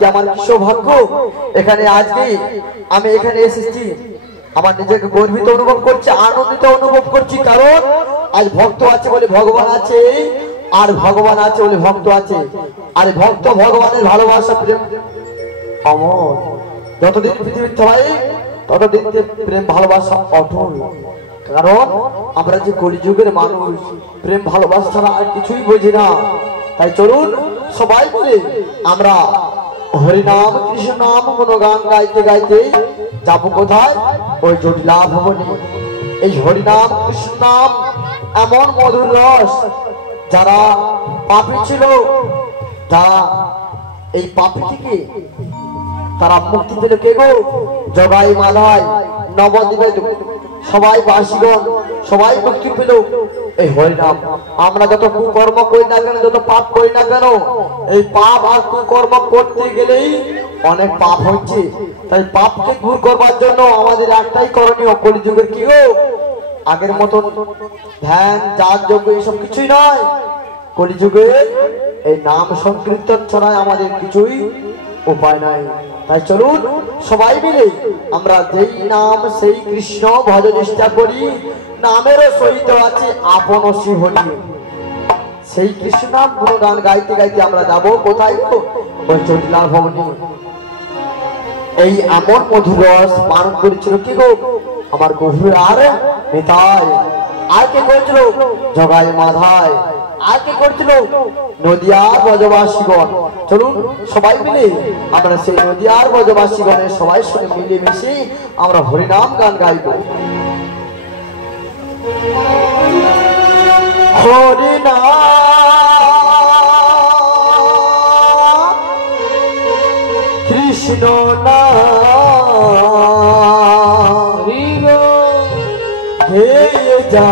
আমার সৌভাগ্য এখানে আজকে আমি এখানে এসেছি। আমার নিজেকে গর্বিত অনুভব করছি, আনন্দিত অনুভব করছি, কারণ আজ ভক্ত আছে বলে ভগবান আছে, আর ভগবান আছে বলে ভক্ত আছে। আর ভক্ত ভগবানের ভালোবাসা প্রেম অমর, যতদিন পৃথিবীর হয় ততদিন প্রেম ভালোবাসা অটল। কারণ আমরা যে কলিযুগের মানুষ, প্রেম ভালোবাসা ছাড়া আর কিছুই বুঝি না। তাই চলুন সবাই মিলে আমরা হরিনাম কৃষ্ণ নাম গুণগান গাইতে গাইতে যাবো কোথায়? ওই জটিলা ভবনে। এই হরিনাম কৃষ্ণ নাম এমন মধুর রস, যারা পাপী ছিল, যারা এই পাপী থেকে তারা মুক্তি পেল কে গো? জগাই মাধায় নবদ্বীপে সবাই বাসীগণ সবাই মুক্তি পেল এই হরিনাম। আমরা যত কুকর্ম করি না কেন, যত পাপ করি না কেন, এই পাপ আর কুকর্ম করতে গেলেই অনেক পাপ হচ্ছে। তাই পাপকে দূর করবার জন্য আমাদের একটাই করণীয়, কলিযুগের কি গো আগের মতন ধ্যান যাগ যজ্ঞ এসব কিছুই নয়। কলিযুগে এই নাম সংকীর্তন ছাড়াই আমাদের কিছুই উপায় নাই। তাই চলুন সবাই মিলে আমরা যেই নাম সেই কৃষ্ণ ভজ নিষ্ঠা করি, নামেরও সহিত আছে আপন শিহরি। সেই কৃষ্ণ নাম গুণগান গাইতে গাইতে আমরা যাবো কোথায়? ওই জটিলা ভবনে। এই এমন মধুর রস পান করেছিল কি গো আমার গভীর আর নেতায়। আর কে করেছিল? জগাই মাধায়। আর কে করছিল? নদিয়ার ব্রজবাসীগণ। চলুন সবাই মিলে আমরা সেই নদিয়ার ব্রজবাসীগণের সবাই সঙ্গে মিলে মিশে আমরা হরিনাম গান গাইব। হরিনাম কৃষ্ণ নাম হে যা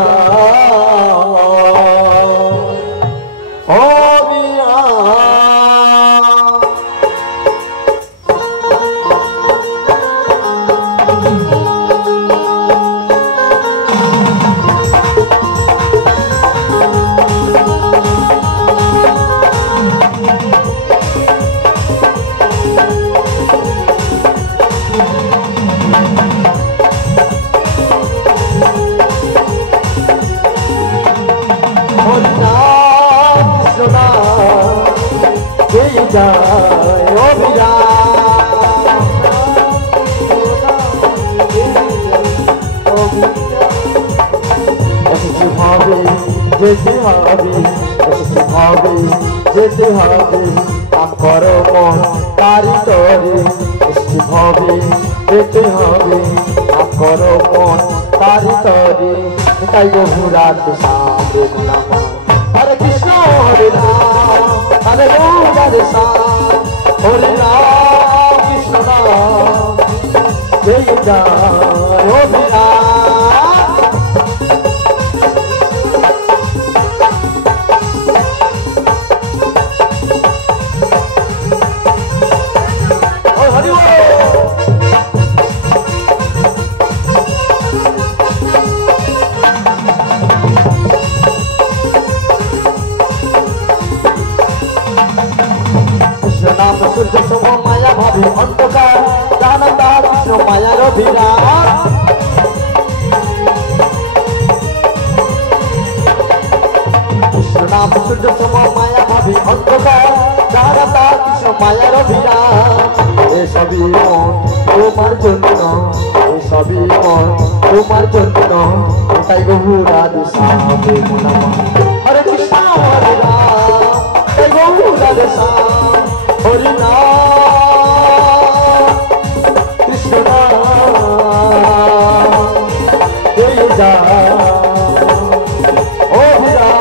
যেতে হবে যেতে হবে আমার মন তারি তরে, হবে যেতে হবে আমার মন তারি তরে। তাই বহুরাত সামনে নাম হরে কৃষ্ণ হরে রাম হরে রাধে শ্যাম হরে রাম কৃষ্ণ নাম জয় জয় অভিরাম। সূর্য সম মায়া ভাবে অন্ধকার, জানা তার কৃষ্ণ মায়ার অভিরাম। কৃষ্ণ নাম সূর্য সম মায়া ভাবে অন্ধকার, জানা তার কৃষ্ণ মায়ার অভিরাম। এসবই মন তোমার জন্য, এসবই মন তোমার জন্য, তাই বহুরাধে শ্যাম হরে কৃষ্ণ হরে রাম তাই বহুরাধে শ্যাম হরি নাম কৃষ্ণ নাম জয় জয় অভিরাম।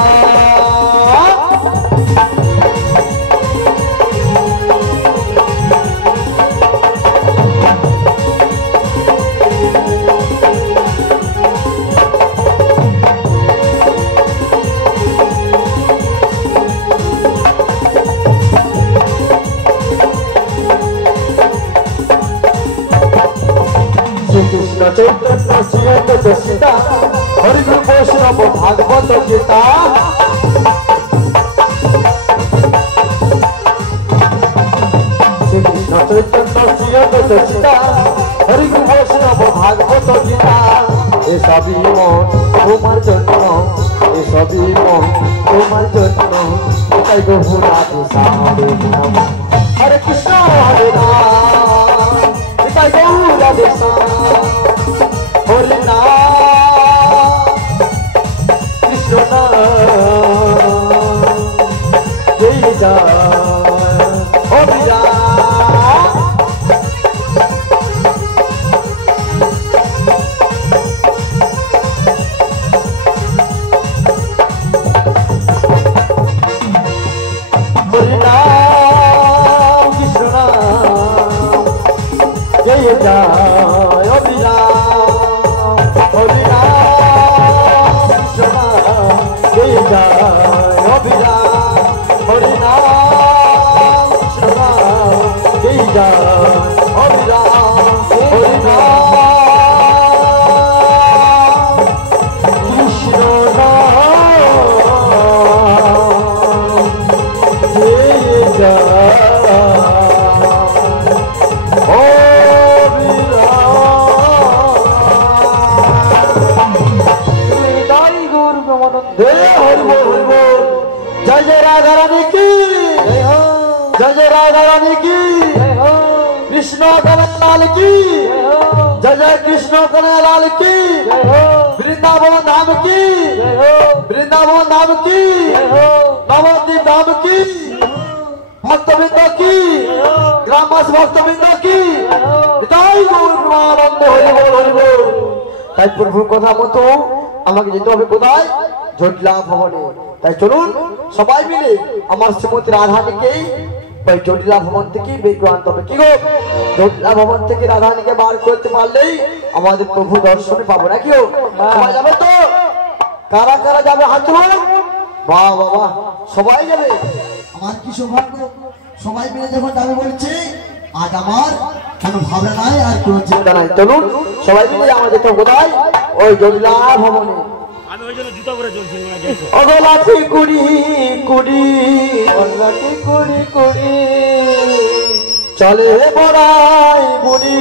কৃষ্ণ চৈতন্য শ্রীয়ত সীতা হরিগুরু বৈষ্ণব ভাগবত গীতা। শ্রীকৃষ্ণ চৈতন্য শ্রীয়ত সচিতা হরি বৈষ্ণব ভাগবত গীতা এসবই মন তোমার জন্য এসবই মন তোমার জন্য তাই গহু রাধে সারে হরে কৃষ্ণ হরে রাম তাই গহু রাধে হরে নাম কৃষ্ণ নাম জয় জয় হরে রাম जय अभिराम हरिनाम कृष्ण जय जय अभिराम हरिनाम कृष्ण जय जय अभिराम हरिनाम कृष्ण जय जय जय जय राधा रानी की जय जय राधा रानी की कृष्ण कन्हैया लाल की जय जय कृष्ण कन्हैया लाल की वृंदावन धाम की वृंदावन धाम की नवद्वीप धाम की भक्तवृंद की ग्रामवासी भक्तवृंद की তাই প্রভুর কথা মতো আমাকে যেতে হবে কোথায় জটিলা ভবনে তাই চলুন সবাই মিলে আমার শ্রীমতী রাধানীকে ওই জটিলা ভবন থেকে বের করে আনতে হবে কি গো জটিলা ভবন থেকে রাধানীকে বার করতে পারলেই আমাদের প্রভু দর্শনে পাবো নাকি ও সবাই যাবে তো কারা কারা যাবে হাত তুলুন বাহ বাবা সবাই যাবে আমার কি সৌভাগ্য সবাই মিলে যখন যাবে বলছি আজ আমার কোনো ভাবনা নাই আর কোনো চিন্তা নাই চলুন সবাই মিলে আমরা যেতে কোথায় ওই জটিলা ভবনে আমি ওই জন্য জুতা পরে চলছি না যাইছো অগলাঠি কুড়ি কুড়ি অগলাঠি কুড়ি কুড়ি চলে বড়াই বুড়ি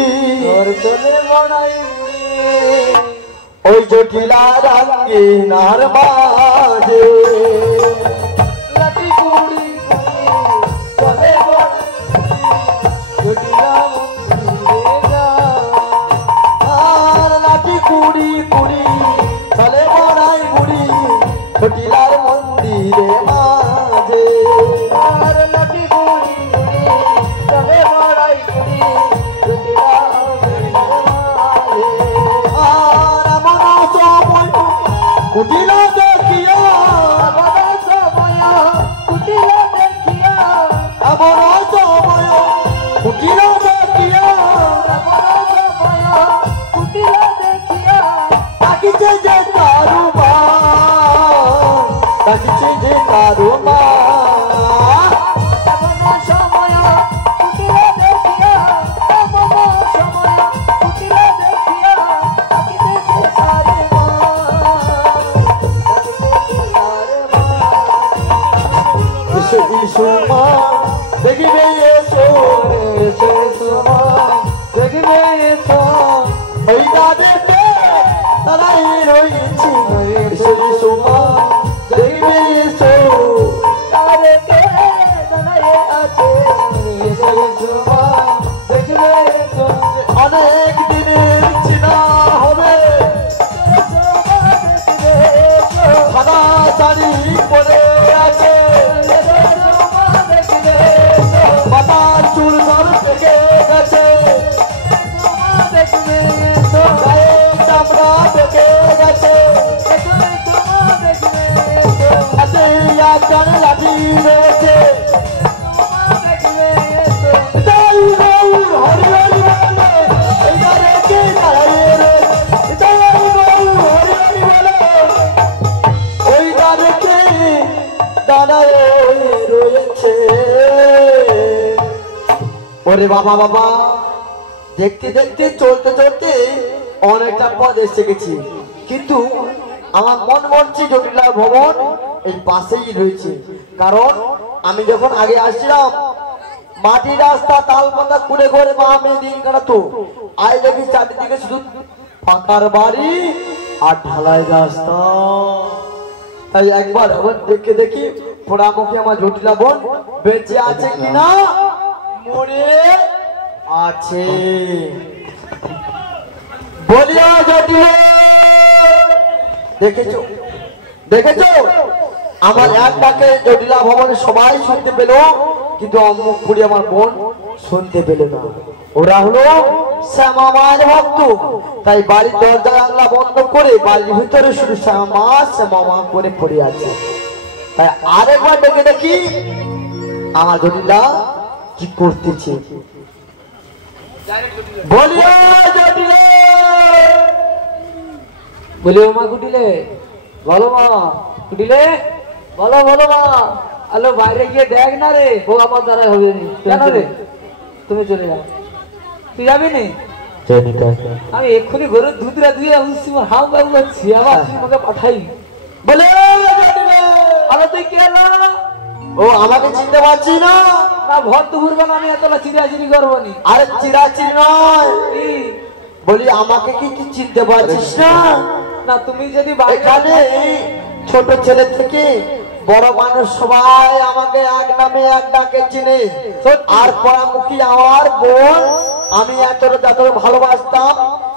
চলে বড়াই বুড়ি ওই জটিলা রাঙ্গি নার মাঝে লাঠি কুড়ি কুড়ি চলে জটিলা মন্দিরে আর লাঠি কুড়ি কুড়ি চলে বড়াই বুড়ি জটিলার মন্দিরে মাঝে আর লাঠি কুড়ি কুড়ি চলে বড়াই বুড়ি জটিলার মন্দিরে মাঝে আর আমার সময় কুটিলা দেখিয়া আমার সময় কুটিলা দেখিয়া আমার সময় কুটিলা দেখিয়া আমার সময় কুটিলা দেখিয়া তাকিছে যে তারু মা তাকিছে যে তারু মা আমার সময় কুটিলা দেখিয়া আমার সময় কুটিলা দেখিয়া তাকিছে যে তারু মা তাকিছে যে তারু মা ইসু ইসু মা দেখিবে এসো এসো এসো মা দেখিবে এসো ওই গাদেতে তারাই রয়েছি এসো এসো মা দেখিবে এসো তাদেরকে দাঁড়ায়ে আছে এসো এসো মা দেখিবে এসো অনেক দিনের চিনা হবে সাদা শাড়ি পরে আছে মাথার চুল সব থেকে গেছে চামড়া থেকে গেছে লাঠি রয়েছে ওরে বাবা বাবা দেখতে দেখতে চলতে চলতে অনেকটা পথ এসে গেছি কিন্তু আমার মন বলছে জটিলা ভবন এই পাশেই রয়েছে কারণ আমি যখন আগে আসছিলাম মাটি রাস্তা তাল পাতা কুড়ে ঘরে মা মেয়ে দিন কাটাতো। আই দেখি চারিদিকে শুধু ফাঁকার বাড়ি আর ঢালাই রাস্তা। তাই একবার আবার দেখে দেখি পোড়ামুখী আমার জটিলা বোন বেঁচে আছে কিনা, মরে আছে। বলিও জটিলা, দেখেছো দেখেছো আমার এক ডাকে জটিলা ভবনে সবাই শুনতে পেল, কিন্তু অমুক পুরি আমার বোন শুনতে পেল না। ওরা হলো শ্যামা মায়ের ভক্ত, তাই বাড়ির দরজা জানলা বন্ধ করে বাড়ির ভিতরে শুধু শ্যামা শ্যামা করে পড়ে আছে। তাই আরেকবার ডেকে দেখি আমার জটিলা কি করতেছে। বলিও জটিলা, বলিও মা কুটিলে, বলো মা কুটিলে, বলো বলো মা। আলো বাইরে গিয়ে দেখ না রে, ও আমার দ্বারা হবে নি। কেন রে? তুমি চলে যাও। তুই যাবি নি? আমি এক্ষুনি গরুর দুধরা দুয়ে হাউ বাবু করছি, আবার তুই আমাকে পাঠাই। বলে আলো তুই কে না? ও আমাকে চিনতে পারছি না? না ভর দুপুর বেলা আমি এতলা চিরাচিরি করবো নি। আরে চিরাচিরি নয়, বলি আমাকে কি তুই চিনতে পারছিস না? না তুমি যদি এখানে ছোট ছেলে থেকে বড় মানুষ সবাই আমাকে এক নামে এক ডাকে চিনে। আর পোড়ামুখী আমার বোন, আমি এতটা ভালোবাসতাম,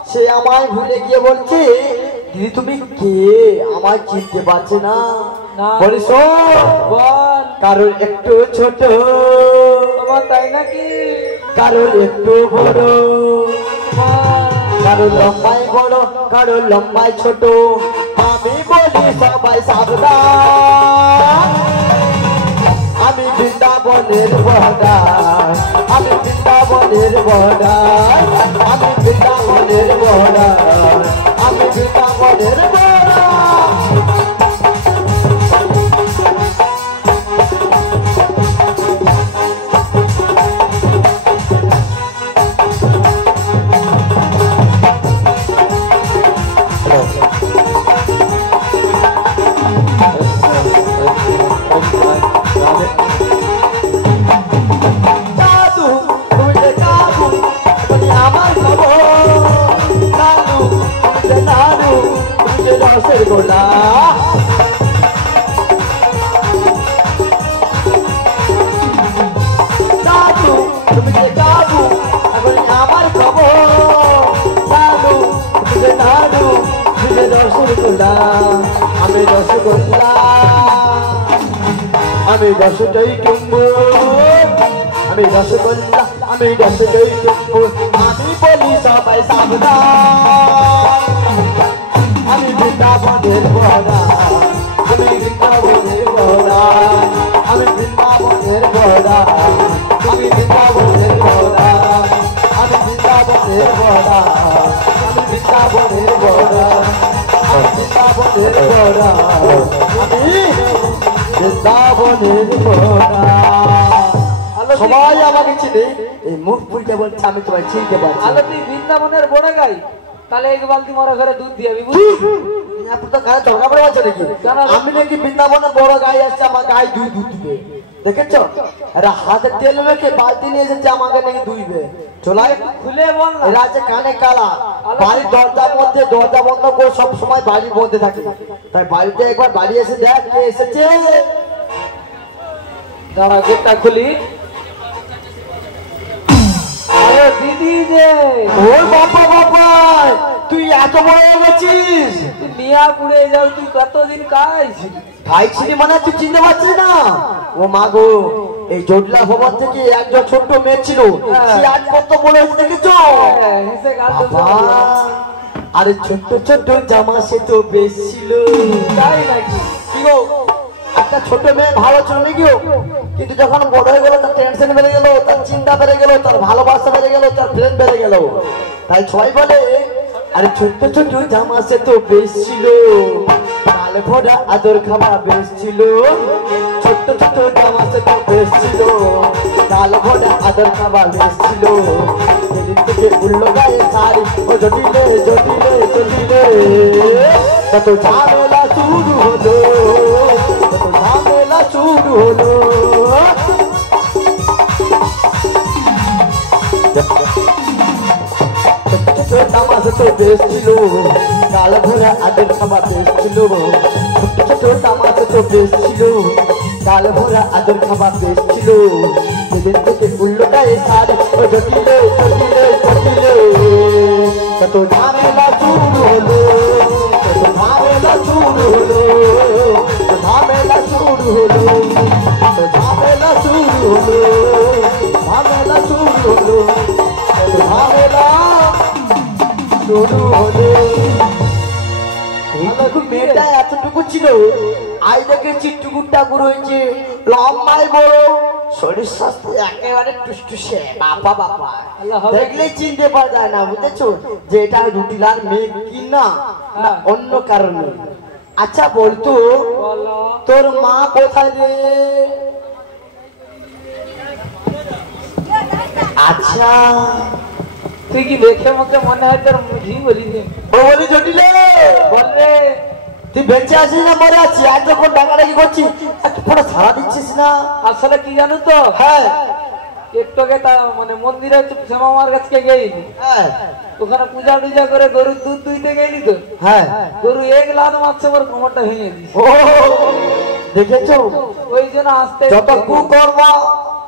সে আমায় ভুলে গিয়ে বলছে দিদি তুমি কে, আমায় চিনতে পারছে না। বলিস বল, কারোর একটু ছোট তোমার তাই নাকি? কারোর একটু বড়, কারোর লম্বাই বড় কারোর লম্বাই ছোট। আমি বলি সবাই সাবধান, আমি বৃন্দাবনের বর্ডার, আমি বৃন্দাবনের বর্ডার, আমি বৃন্দাবনের বর্ডার, আমি বৃন্দাবনের বর্ডার। গোলা দাদু তুমি যে দাদু এখন আমার খবর, দাদু তুমি যে দাদু তুমি যে রসগোল্লা, আমি রসগোল্লা, আমি রসটাই টুম্বু, আমি রসগোল্লা, আমি রসটাই টুম্বু। আমি বলি সবাই সাবধান, আমি বৃন্দাবনের বড়া, আমি বৃন্দাবনের বড়া, আমি বৃন্দাবনের বড়া, আমি বৃন্দাবনের বড়া, আমি বৃন্দাবনের বড়া, আমি বৃন্দাবনের বড়া, আমি বৃন্দাবনের বড়া, আমি বৃন্দাবনের বড়া। সবাই আমাকে চিনে, এই মুখ পুলতে বলছে আমি তোমায় চিনতে পারছি। আলো তুই বৃন্দাবনের বড় গাই, তাহলে এক বালতি মরা ঘরে দুধ দিয়ে আমি নাকি বৃন্দাবনের বড় গাই আসছে, আমার গায়ে দুই দুধ দিবে, দেখেছো? এরা হাতে তেল মেখে বালতি নিয়ে এসেছে আমাকে নাকি দুইবে। চলাই খুলে বল না, এরা আছে কানে কালা, বাড়ির দরজার মধ্যে দরজা বন্ধ করে সব সময় বাড়ির মধ্যে থাকে। তাই বাড়িতে একবার বাড়ি এসে দেখ কে এসেছে। দাঁড়া গেটটা খুলি। দিদি যে ওই বাবা বাবা তুই এত বড় হয়ে গেছিস, তুই নিয়া পুড়ে যাও, তুই কতদিন খাইছিস? খাইছিলি মানে তুই চিনতে পারছিস না? ও মা গো, এই জটিলা ভবন থেকে একজন ছোট্ট মেয়ে ছিল, সে আজ কত বড় হয়েছে দেখেছো? হেসে গাল বাবা, আরে ছোট্ট ছোট্ট জামা সে তো বেশ ছিল, তাই নাকি? কি গো একটা ছোট মেয়ে ভালো ছিল নাকি? কিন্তু যখন বড় হয়ে গেল তার টেনশন বেড়ে গেল, তার চিন্তা বেড়ে গেল, তার ভালোবাসা বেড়ে গেল, তার প্রেম বেড়ে গেল। তাই সবাই বলে আরে ছোট্ট ছোট্ট জামা সে তো বেশ ছিল, কাল ভরা আদর খাওয়া বেশ ছিল, ছোট্ট ছোট্ট জামা সে তো বেশ ছিল, কাল ভরা আদর খাওয়া বেশ ছিল। সেদিন থেকে উল্লো গায়ে শাড়ি, ও জটিলে জটিলে জটিলে, কত ঝামেলা শুরু হলো, কত ঝামেলা শুরু হলো। তামাশা তো বেশ ছিল, কাল ভরা আদের খাবার বেশ ছিল। ছোট তামাশা তো বেশ ছিল, কাল ভরা আদের খাবার বেশ ছিল। সেদিন থেকে উল্লোটায় সার জটিলে জটিলে জটিলে কত ঝামেলা শুরু হলো, কত ঝামেলা শুরু হলো, ঝামেলা শুরু হলো, ঝামেলা শুরু হলো, ঝামেলা শুরু হলো, ঝামেলা শুরু হলো। মেয়েটা এতটুকু ছিল, আজ দেখে চিট্টুকুর ঠাকুর হয়েছে, লম্বায় বড়, শরীর স্বাস্থ্য একেবারে টুসটুসে। বাবা বাবা দেখলেই চিনতে পারা যায় না, বুঝেছো যে এটা রুটিলার মেয়ে কি না অন্য কারণে। আচ্ছা বলতো তোর মা কোথায় রে? আচ্ছা তুই কি দেখে মতো মনে হয় তোর মুঝি বলি ও বলি জটিলে বল রে, তুই বেঁচে আছিস না মরে আছিস? আর যখন ডাকাডাকি করছিস একটু পুরো সারা দিচ্ছিস না। আসলে কি জানো তো, হ্যাঁ একটু আগে তা মানে মন্দিরে শ্যামা মামার কাছে গেলি, হ্যাঁ ওখানে পূজা টুজা করে গরুর দুধ দুইতে গেলি তো, হ্যাঁ গরু এক লাখ মারছে, ওর কোমরটা ভেঙে দিস। ও দেখেছো, ওই জন্য আসতে যত কুকর্ম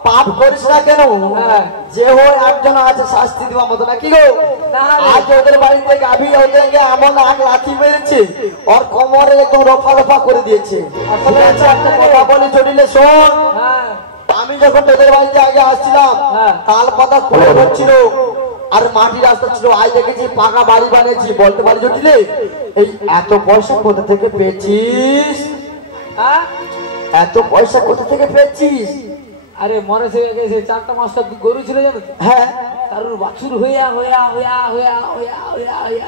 পাপ করিস না কেন, যে হয় একজন আছে শাস্তি দেওয়া মতো নাকি গো। আজ ওদের বাড়িতে গাভী ওদেরকে এমন আগ লাথি মেরেছে, ওর কোমরে একদম রফা রফা করে দিয়েছে। আসলে একটা কথা বলি জটিলে শোন, আমি যখন তোদের বাড়িতে আগে আসছিলাম তাল পাতা খুলে হচ্ছিল আর মাটি রাস্তা ছিল, আজ দেখেছি পাকা বাড়ি বানিয়েছি। বলতে পারি জটিলে এই এত পয়সা কোথা থেকে পেয়েছিস? এত পয়সা কোথা থেকে পেয়েছিস? আরে মনে সে গেছে 4টা 5টা গরু ছিল জানো তো, হ্যাঁ কারোর বাছুর হইয়া হইয়া হইয়া হইয়া হইয়া হইয়া হইয়া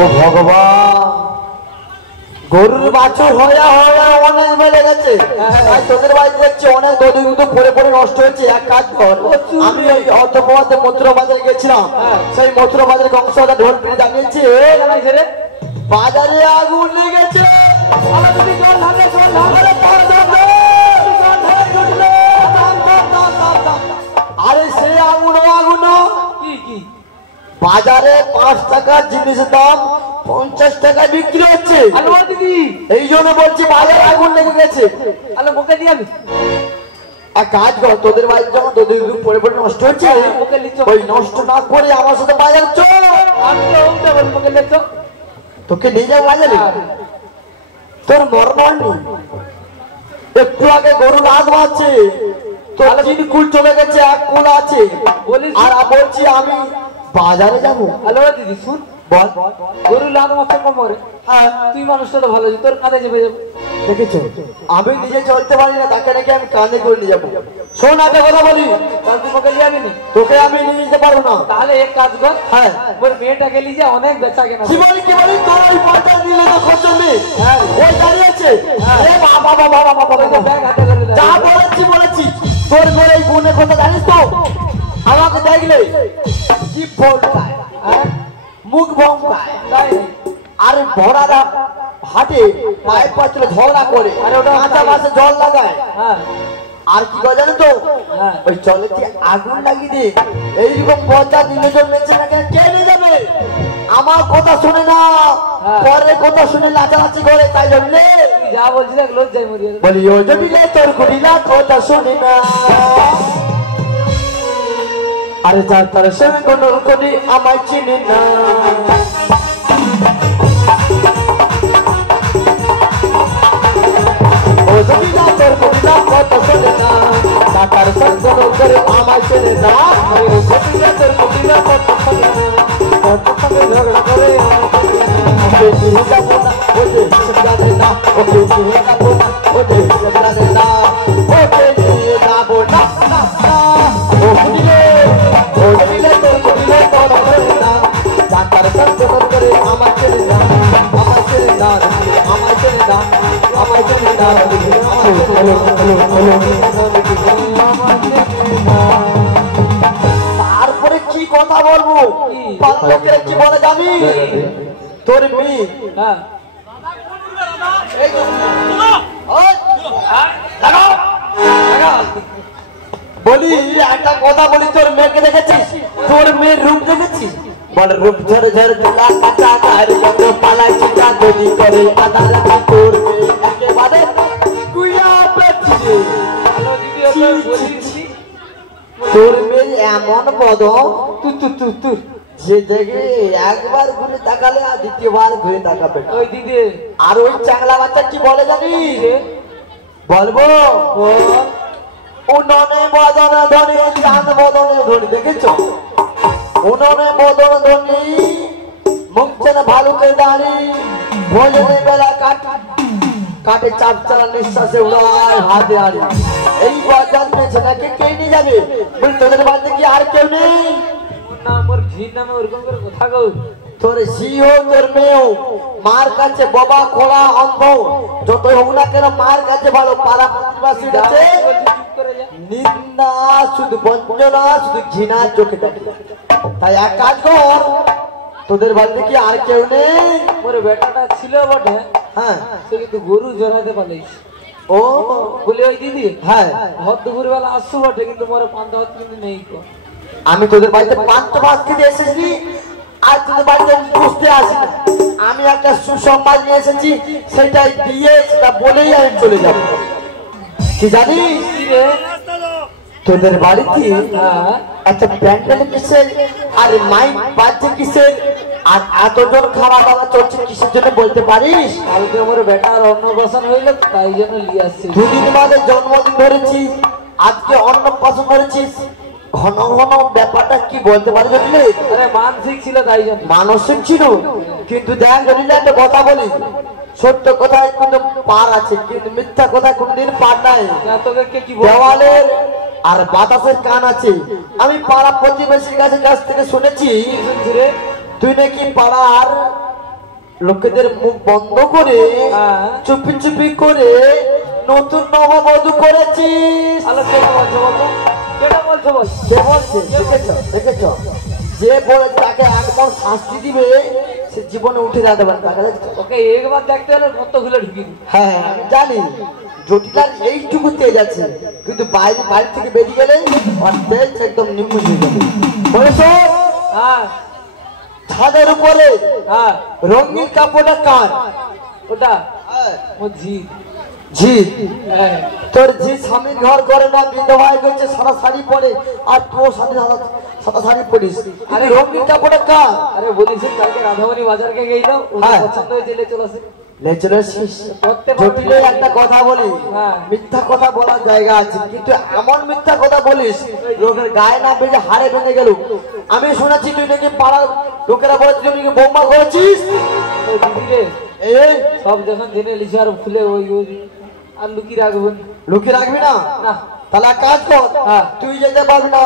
ও ভগবান, গরুর বাছুর হইয়া হইয়া অনেক মেলে গেছে। তোদের বাড়িতে দেখছি অনেক গরু কিন্তু পরে পরে নষ্ট হয়েছে। এক কাজ কর, আমি ওই অর্ধপথে মথুরা বাজারে গেছিলাম, সেই মথুরা বাজারে কংসদা ঢোল পিড়ে জানিয়েছে বাজারে আগুন লেগেছে। আরে সে আগুন আগুন কি কি বাজারে 5 টাকার জিনিসের দাম 50 টাকা বিক্রি হচ্ছে। আলো দিদি, এই জন্য বলছি বাজারে আগুন লেগে গেছে। আলো মুখে দিয়ে আমি আর কাজ কর, তোদের বাড়ি যখন তোদের পরে পরে নষ্ট হচ্ছে, ওই নষ্ট না করে আমার সাথে বাজার চল। আমি তো ওটা বল মুখে লেছো, তোকে নিয়ে যাবো বাজারে। তোর মরণ হয়নি, একটু আগে গরু লাশ মারছে, তোর 3 কুল চলে গেছে, 1 কুল আছে। আর বলছি আমি বাজারে যাবো। আলো দিদি শুন, বল। গরু লাগ মাত্র কোমরে, তুই মানুষটা তো ভালো, তোর কাঁধে চেপে যাবো। দেখেছো আমি নিজে চলতে পারি না, তাকে নাকি আমি কাঁধে করে নিয়ে যাবো। শোন একটা কথা বলি, তাহলে তুই মুখে নিয়ে যাবি নি? তোকে আমি নিয়ে যেতে পারবো না। তাহলে এক কাজ কর, হ্যাঁ ওর মেয়েটাকে নিয়ে যা, অনেক বেচা কেনা। কি বলি তোর ওই পয়সা দিলে তো খরচ নেই। ওই দাঁড়িয়েছে বাবা বাবা বাবা বাবা, ব্যাগ হাতে করে যা বলেছি তোর মেয়ে এই গুণের কথা জানিস তো? আমাকে দেখলে কি বলতায়, মুখ ভঙ্কায়, আর ভরারা হাটে পায়ে পাত্রে ঝগড়া করে, আর ওটা কাঁচা মাসে জল লাগায়। আর কি করে জানো তো, ওই জলেতে আগুন লাগিয়ে দে। এইরকম পচা দিনজন বেঁচে না কেন, কে নিয়ে যাবে? আমার কথা শুনে না, পরের কথা শুনে নাচানাচি করে, তাই জন্য যা বলছি দেখ লজ্জায় মরি বলি ও জটিলে তোর কুড়িলা কথা শুনি না। আরে যার তার সঙ্গে কোন কোনি আমায় চিনি না। ও জটিলা তোর কুড়িলা কথা শুনি না, তার সঙ্গে কোন করে আমায় চিনি না। ও জটিলা তোর কুড়িলা কথা শুনি না, কত সঙ্গে ঝগড়া করে ওকে নিয়ে যাবো না, ওকে জানে না, ওকে নিয়ে যাবো না, ওকে জানে না, ওকে নিয়ে যাবো না। ও কুড়িলে তোর কুড়িলে কথা শুনি না, তার সঙ্গে কোন করে আমায় চিনি না, আমায় চিনি না, আমায় চিনি না, আমায় চিনি না, তারপরে কি কথা বলবো? লোকের কি বলে জানি, তোর মেয়ে বলি একটা কথা বলি, তোর মেয়েকে দেখেছিস? তোর মেয়ের রূপ দেখেছিস? বল রূপ ঝর ঝর তোলা কাটা আর রঙ পালাই চিটা গলি করে আদার তোর মেয়ে একেবারে কুইয়া পেছিয়ে। আলো দিদি ওটা বলিছি তোর মেয়ে এমন বদন তুই যে দেখে একবার ঘুরে তাকালে আর দ্বিতীয়বার ঘুরে তাকাবে না। ওই দিদি আর ওই চাংলা বাচ্চা কি বলে জানিস? বলবো উননে বদন ধনে চাঁদ বদনে ধনি, দেখেছ? উননে বদন ধনি মুখছেন ভালুকে দাঁড়ি ভোজনে বেলা কাটে চাপ চালা নিঃশ্বাসে উড়ায় হাতে আড়ি। এই বাজার ছেলেকে কে নিয়ে যাবে? বলি তোদের বাড়িতে কি আর কেউ নেই? না মোর ঝি নামে ওরকম করে কথা কও। তোর ঝিও তোর মেয়েও মার কাছে বাবা খোলা অন্ধ, যতই হোক না কেন মার কাছে ভালো। পাড়া প্রতিবাসী কাছে চুপ করে যা। নিন্দা শুধু বঞ্চনা শুধু ঘৃণা চোখে দেখে। তাই এক কাজ কর, তোদের বাড়িতে কি আর কেউ নেই? মোর বেটাটা ছিল বটে, হ্যাঁ সে কিন্তু গরু জড়াতে পারলেছি। ও বলি ওই দিদি হ্যাঁ, ভর দুপুর বেলা আসছো বটে, কিন্তু মোর পান্তা ভাত কিন্তু নেই তো। আমি তোদের বাড়িতে পান্তা ভাত খেতে এসেছি আর তোদের বাড়িতে আমি বুঝতে আসি না। আমি একটা সুসংবাদ নিয়ে এসেছি, সেটাই দিয়ে সেটা বলেই আমি চলে যাব। কি জানিস কি রে? তোদের বাড়িতে হ্যাঁ একটা প্যান্ডেল কিসের আর মাইক বাজছে কিসের আর এতজন খাওয়া দাওয়া চলছে কিসের জন্য বলতে পারিস? কালকে মোর বেটার অন্নপ্রাশন হইল, তাই জন্য লিয়ে আসছি। দুদিন বাদে জন্মদিন ধরেছিস, আজকে অন্নপ্রাশন ধরেছিস, ঘন ঘন ব্যাপারটা কি বলতে পারবি? আরে মানসিক ছিল তাই জন্য। মানসিক ছিল, কিন্তু দেখ জলিলে একটা কথা বলি, সত্য কথায় কিন্তু পার আছে, কিন্তু মিথ্যা কথায় কোনদিন পার নাই। তোকে কে কি বলে? দেওয়ালের আর বাতাসের কান আছে। আমি পাড়া প্রতিবেশীর কাছ থেকে শুনেছি শুনছি রে? তুই নাকি পাড়ার লোকেদের মুখ বন্ধ করে হ্যাঁ। চুপি চুপি করে নতুন নববধূ করেছিস। আলো কে বলছো বলতো? কেটা বলছো বল? কে বলছে? দেখেছ যে বলে তাকে একবার শাস্তি দিবে সে জীবনে উঠে যেতে পারে। তাকে দেখছো? ওকে একবার দেখতে হলে কত খুলে ঢুকি দিই। হ্যাঁ আমি জানি জটিলার এইটুকু তেজ আছে, কিন্তু বাড়ি থেকে বেরিয়ে গেলে আর তেজ একদম নিম্ন হয়ে যাবে। বলেছো হ্যাঁ ছাদের উপরে হ্যাঁ রঙিন কাপড়টা কার? ওটা ও ঝি। ঝি? হ্যাঁ তোর ঝি স্বামীর ঘর করে না, বিধবা হয়ে গেছে, সাদা শাড়ি পরে, আর তুই সাদা শাড়ি পরিস। আরে রঙিন কাপড়টা কার? আরে বলিস কালকে রাধামণি বাজারকে গেইলো, ওটা হ্যাঁ। পছন্দ হয়ে চলে আসে। জটিলে একটা কথা বলি, হ্যাঁ। মিথ্যা কথা বলার জায়গা আছে, কিন্তু এমন মিথ্যা কথা বলিস লোকের গায়ে না বেজে হাড়ে ভেঙে গেল। আমি শুনেছি তুই নাকি পাড়ার লোকেরা বলেছি তুই নাকি বৌমা করেছিস। ওই দিদি রে এই সব যখন জেনে লিখে আর খুলে ওই আর লুকিয়ে রাখবো লুকিয়ে রাখবি না? না। তাহলে এক কাজ কর, হ্যাঁ। তুই যেতে পারবি না,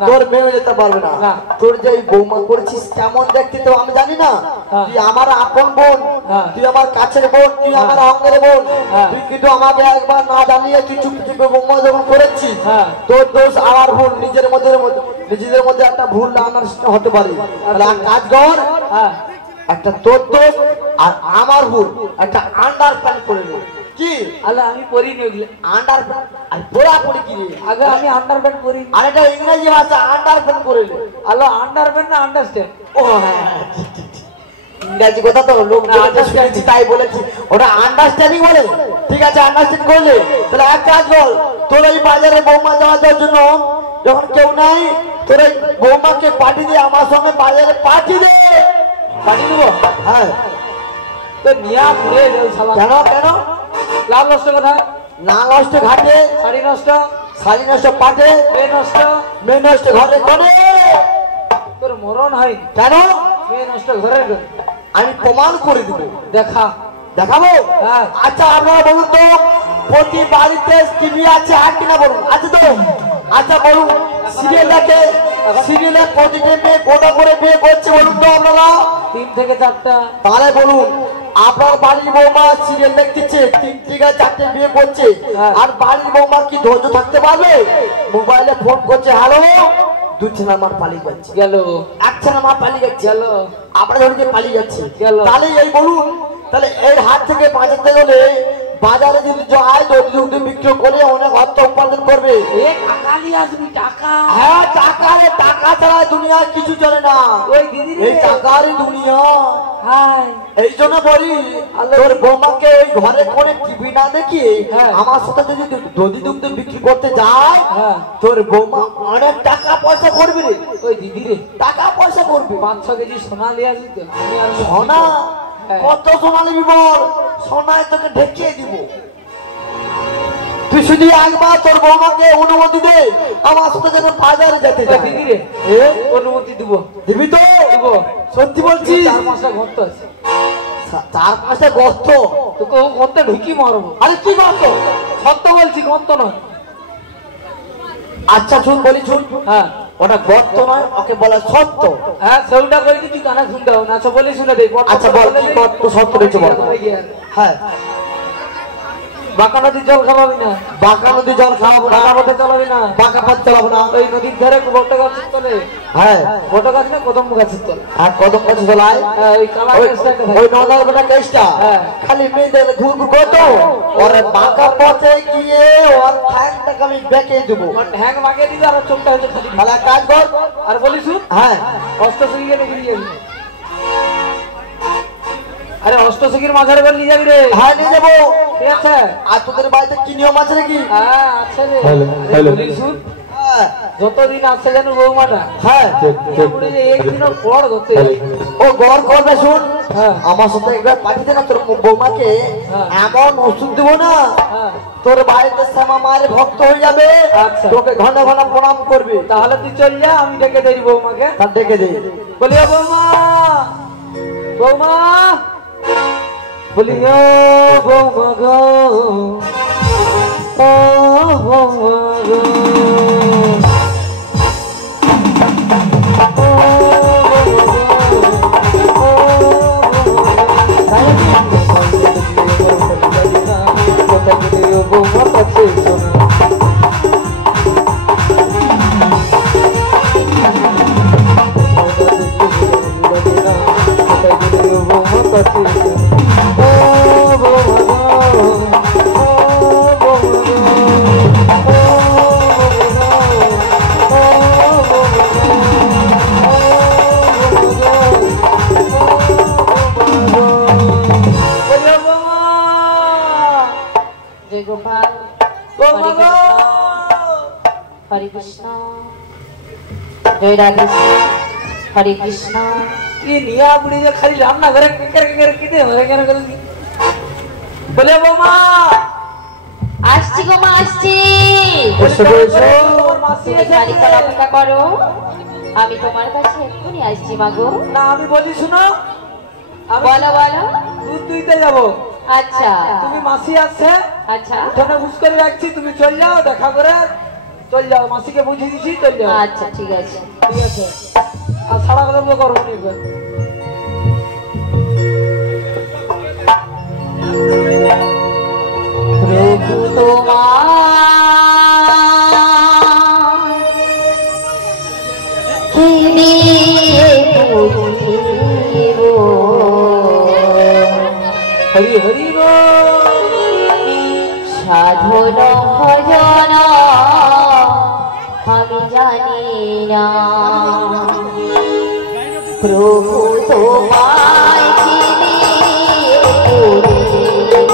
না। তোর মেয়ে যেতে পারবে না। না। তোর যে এই বৌমা করেছিস কেমন দেখতে তো আমি জানি না। হ্যাঁ। তুই আমার আপন বোন, হ্যাঁ। তুই আমার কাছের বোন, তুই হ্যাঁ। আমার অঙ্গের বোন। হ্যাঁ। তুই কিন্তু আমাকে একবার না জানিয়ে তুই চুপ চুপে বৌমা যখন করেছিস, হ্যাঁ। তোর দোষ আমার ভুল, নিজেদের মধ্যে একটা ভুল আমার হতে পারে। তাহলে এক কাজ কর, হ্যাঁ একটা তোর দোষ আর আমার ভুল একটা আন্ডারস্ট্যান্ড করে নে। কি আলো আমি পড়িনি ওগুলো। আন্ডারপ্যান্ট আর পোড়া পড়ি কি রে? আগে আমি আন্ডারপ্যান্ট পরি। আর এটা ইংরেজি ভাষা আন্ডারপ্যান্ট করে নে। আলো আন্ডারপ্যান্ট না আন্ডারস্ট্যান্ড? ও হ্যাঁ ঠিক, ঠিক, ঠিক। ইংরেজি কথা তো লোক শুনেছি তাই বলেছি, ওটা আন্ডারস্ট্যান্ডিং বলে। ঠিক আছে আন্ডারস্ট্যান্ড করলে তাহলে এক কাজ কর, তোর এই বাজারে বৌমা যাওয়ার জন্য যখন কেউ নাই, তোর এই বৌমাকে পাঠিয়ে দিয়ে আমার সঙ্গে বাজারে পাঠিয়ে দে। পাঠিয়ে দেবো? হ্যাঁ। তো নিয়া ঘুরে যাও শালা। কেন কেন? লাভ নষ্ট কোথায়? না নষ্ট ঘাটে, শাড়ি নষ্ট, শাড়ি নষ্ট পাটে, মেয়ে নষ্ট, মেয়ে নষ্ট ঘরে করে। তোর মরণ হয় কেন? মেয়ে নষ্ট ঘরে ঘরে। আমি প্রমাণ করে দিব। দেখা দেখাবো? হ্যাঁ। আচ্ছা আপনারা বলুন তো, প্রতি বাড়িতে টিভি আছে আর কিনা বলুন? আছে তো? আচ্ছা বলুন, সিরিয়াল দেখে, সিরিয়ালে প্রতিটা মেয়ে গোটা করে বিয়ে করছে বলুন তো আপনারা? 3 থেকে 4টা। তাহলে বলুন, আপনার বাড়ির বৌমা সিরিয়াল দেখতেছে, 3 থেকে 4টে বিয়ে করছে, হ্যাঁ। আর বাড়ির বৌমা কি ধৈর্য থাকতে পারবে? মোবাইলে ফোন করছে, হ্যালো, 2 ছেলে আমার পালিয়ে যাচ্ছে, গেল 1 ছেলে আমার পালিয়ে যাচ্ছে, গেল আপনারা ধরে পালিয়ে যাচ্ছে। গেল। তাহলে এই বলুন, তাহলে এর হাত থেকে বাঁচাতে গেলে বাজারে যদি যায় দড়ি দুধ বিক্রি করে অনেক অর্থ উপার্জন করবে। এ টাকা নিয়ে আসবি টাকা। হ্যাঁ টাকা রে, টাকা ছাড়া দুনিয়া কিছু চলে না। ওই দিদি এই টাকারই দুনিয়া। হাই এই জন্য বলি তোর বৌমাকে ওই ঘরে করে টিভি না দেখিয়ে আমার সাথে যদি দধি দুধ বিক্রি করতে যায় তোর বৌমা অনেক টাকা পয়সা করবে রে। ওই দিদি রে টাকা পয়সা করবে। 5-6 কেজি সোনা নিয়ে আসবি তো? সোনা কত সোনা নিবি বল? সোনায় তোকে ঢেকিয়ে দিব। তুই শুধু একবার তোর বৌমাকে অনুমতি দে আমার সাথে যেন বাজারে যেতে যায়। দিদি রে অনুমতি দিব। দিবি তো? সত্যি বলছি? 4-5টা গর্ত আছে। 4-5টা গর্ত? তোকে ও গর্তে ঢুকি মারবো। আরে কি গর্ত? সত্য বলছি, গর্ত নয়। আচ্ছা শুন বলি, শুন। হ্যাঁ ওটা গর্ত নয়, ওকে বলা সত্য। হ্যাঁ সেটা করে কি তুই কানা শুনতে হবে না? আচ্ছা বলি শুনে দে। আচ্ছা বল কি গর্ত সত্য রয়েছে বল। হ্যাঁ বাঁকা নদীর জল খাওয়াবি না। বাঁকা নদী জল খাওয়াবো না। বাঁকা পথে চালাবি না। বাঁকা পথ চালাবো না। ওই নদীর ধারে বট গাছের তলে। হ্যাঁ বট গাছ না কদম গাছের তলে। আর কদম গাছ চলায় ওই কালা কেসটা ওই নদার বেটা কেসটা খালি মেয়েদের ঘুর ঘুর করতো। ওর বাঁকা পথে গিয়ে ওর ঠ্যাংটাকে আমি বেঁকে দেবো। হ্যাং মাকে দিবি আর চোখটা হচ্ছে খালি। তাহলে এক কাজ কর। আর বলিস হ্যাঁ অষ্টসখীকে নিয়ে যাবি। আরে অষ্টসখীর মাঝারে বল নিয়ে যাবি রে। হ্যাঁ নিয়ে যাবো। ঠিক আছে। আর তোদের বাড়িতে কি নিয়ম আছে নাকি? হ্যাঁ আছে রে। বলিস যতদিন আসছে যেন বৌমাটা হ্যাঁ একদিনের পর ধরতে ও গড় করবে। শুন আমার সাথে একবার পাঠিয়ে না তোর বৌমাকে এমন ওষুধ দেবো না তোর বাড়িতে শ্যামা মায়ের ভক্ত হয়ে যাবে। তোকে ঘন ঘন প্রণাম করবে। তাহলে তুই চল যা, আমি ডেকে দেই বৌমাকে। তার ডেকে দে। বলি ও বৌমা, বৌমা বলি ও বৌমা গো, ও বৌমা গো, हरे कृष्ण जय राधे हरे कृष्ण। ये निया बुढ़ी जो खाली रामना घरे कर किते हरे केन कर बोले बाबा আসছি গো মা আসছি। তোমার মাসি এসে খানিকটা অপেক্ষা করো, আমি তোমার কাছে এক্ষুনি আসছি মা গো। না আমি বলি শুনো, বলো বলো। দুধ দুইতে যাব। আচ্ছা তুমি মাসি আসছে, আচ্ছা ওখানে বুঝ করে রাখছি, তুমি চল যাও, দেখা করে চল যাও, মাসিকে বুঝিয়ে দিছি, চল যাও। আচ্ছা ঠিক আছে ঠিক আছে। আর সারা কথা তো করবো নি একবার। প্রভু তোমার কি দিয়ে পুজিব, হরি হরি সাধন ভজন আমি জানি না। প্রভু তোমায় কি দিয়ে পুজিব,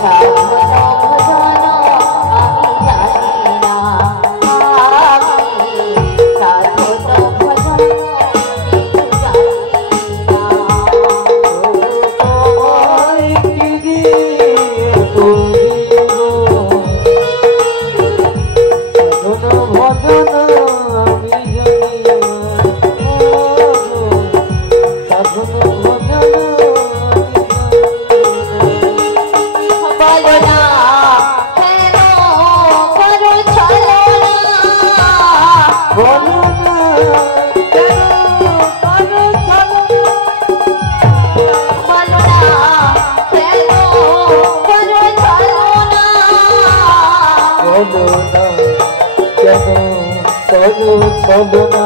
সাধন ভজন আমি জানি না। আমি সাধন ভজন কিছু জানি না। চলো